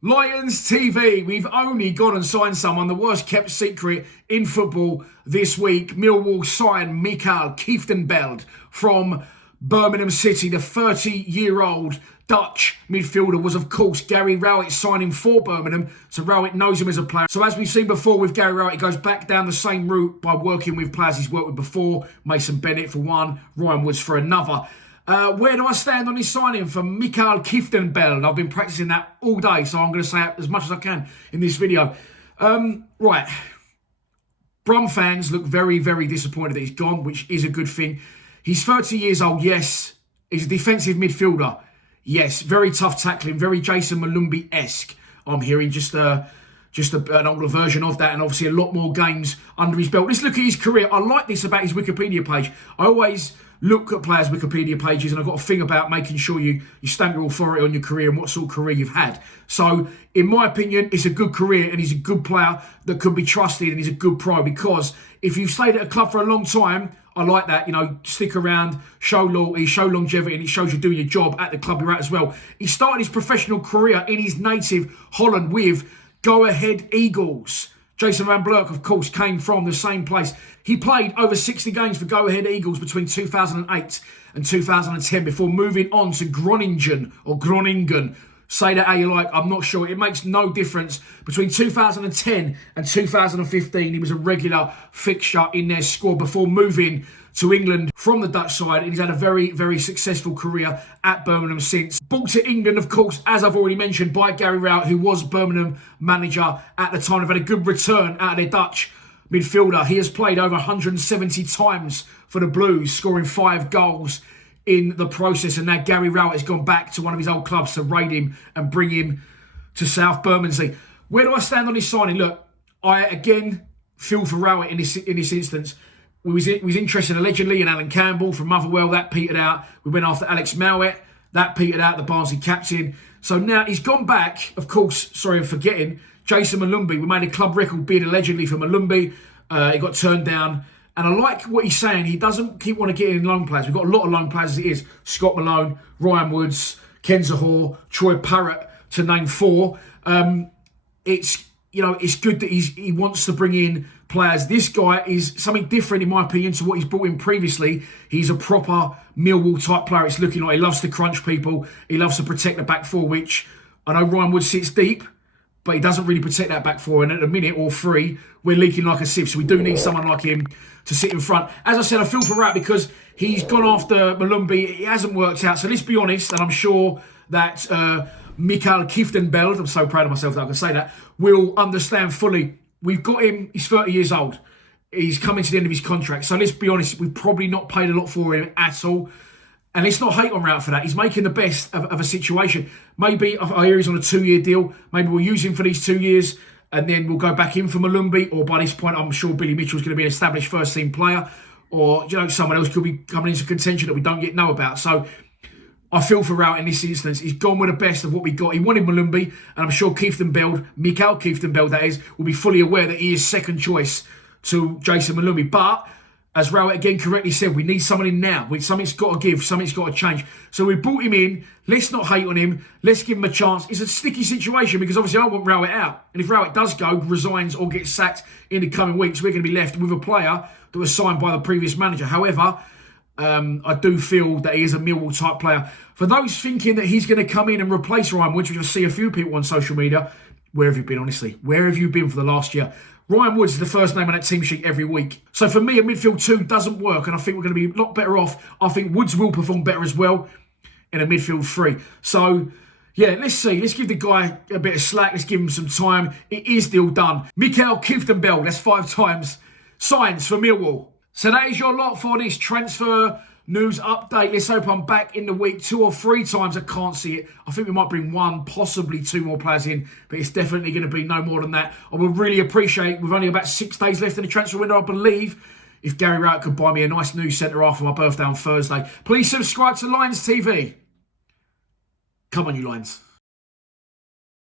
Lions TV, we've only gone and signed someone, the worst kept secret in football this week. Millwall signed Maikel Kieftenbeld from Birmingham City. The 30-year-old Dutch midfielder was, of course, Gary Rowett signing for Birmingham, so Rowett knows him as a player. So as we've seen before with Gary Rowett, he goes back down the same route by working with players he's worked with before. Mason Bennett for one, Ryan Woods for another. Where do I stand on this signing for Maikel Kieftenbeld? I've been practicing that all day, so I'm going to say it as much as I can in this video. Right. Brum fans look very, very disappointed that he's gone, which is a good thing. He's 30 years old, yes. He's a defensive midfielder, yes. Very tough tackling, very Jason Malumbi-esque. I'm hearing just an older version of that, and obviously a lot more games under his belt. Let's look at his career. I like this about his Wikipedia page. I always look at players' Wikipedia pages, and I've got a thing about making sure you stamp your authority on your career and what sort of career you've had. So, in my opinion, it's a good career, and he's a good player that can be trusted, and he's a good pro, because if you've stayed at a club for a long time, I like that, stick around, show loyalty, show longevity, and it shows you're doing your job at the club you're at as well. He started his professional career in his native Holland with Go Ahead Eagles. Jason Van Blurk, of course, came from the same place. He played over 60 games for Go Ahead Eagles between 2008 and 2010 before moving on to Groningen. Say that how you like, I'm not sure. It makes no difference. Between 2010 and 2015, he was a regular fixture in their squad before moving to England from the Dutch side, and he's had a very, very successful career at Birmingham since. Brought to England, of course, as I've already mentioned, by Gary Rowett, who was Birmingham manager at the time. They've had a good return out of their Dutch midfielder. He has played over 170 times for the Blues, scoring 5 goals in the process, and now Gary Rowett has gone back to one of his old clubs to raid him and bring him to South Bermondsey. Where do I stand on this signing? Look, I again feel for Rowett in this instance. We was interested allegedly in Alan Campbell from Motherwell. That petered out. We went after Alex Mowat. That petered out, the Barnsley captain. So now he's gone back. Of course, sorry, I'm forgetting, Jason Malumbi. We made a club record bid allegedly for Malumbi. He got turned down. And I like what he's saying. He doesn't keep wanting to get in loan players. We've got a lot of loan players as it is. Scott Malone, Ryan Woods, Ken Zahor, Troy Parrott, to name 4. It's good that he wants to bring in players. This guy is something different, in my opinion, to what he's brought in previously. He's a proper Millwall type player. It's looking like he loves to crunch people. He loves to protect the back four, which I know Ryan Woods sits deep, but he doesn't really protect that back four. And at a minute or 3, we're leaking like a sieve. So we do need someone like him to sit in front. As I said, I feel for Rat because he's gone after Malumbi. It hasn't worked out. So let's be honest, and I'm sure that Maikel Kieftenbeld, I'm so proud of myself that I can say that, will understand fully. We've got him, he's 30 years old. He's coming to the end of his contract. So let's be honest, we've probably not paid a lot for him at all. And let's not hate on Rat for that. He's making the best of a situation. Maybe, I hear he's on a 2-year deal. Maybe we'll use him for these 2 years and then we'll go back in for Malumbi. Or by this point, I'm sure Billy Mitchell's going to be an established first-team player. Or, someone else could be coming into contention that we don't yet know about. So I feel for Rowett in this instance. He's gone with the best of what we got. He wanted Malumbi, and I'm sure Kieftenbeld, Maikel Kieftenbeld that is, will be fully aware that he is second choice to Jason Malumbi. But, as Rowett again correctly said, we need someone in now. Something's got to give, something's got to change. So we brought him in. Let's not hate on him. Let's give him a chance. It's a sticky situation because obviously I want Rowett out. And if Rowett does go, resigns or gets sacked in the coming weeks, we're going to be left with a player that was signed by the previous manager. However, I do feel that he is a Millwall type player. For those thinking that he's going to come in and replace Ryan Woods, which I see a few people on social media, where have you been, honestly? Where have you been for the last year? Ryan Woods is the first name on that team sheet every week. So for me, a midfield 2 doesn't work, and I think we're going to be a lot better off. I think Woods will perform better as well in a midfield 3. So, yeah, let's see. Let's give the guy a bit of slack. Let's give him some time. It is still done. Maikel Kieftenbeld, that's 5 times. Signs for Millwall. So that is your lot for this transfer news update. Let's hope I'm back in the week 2 or 3 times. I can't see it. I think we might bring 1, possibly 2 more players in, but it's definitely going to be no more than that. I would really appreciate, with only about 6 days left in the transfer window, I believe, if Gary Rowett could buy me a nice new centre-half for my birthday on Thursday. Please subscribe to Lions TV. Come on, you Lions.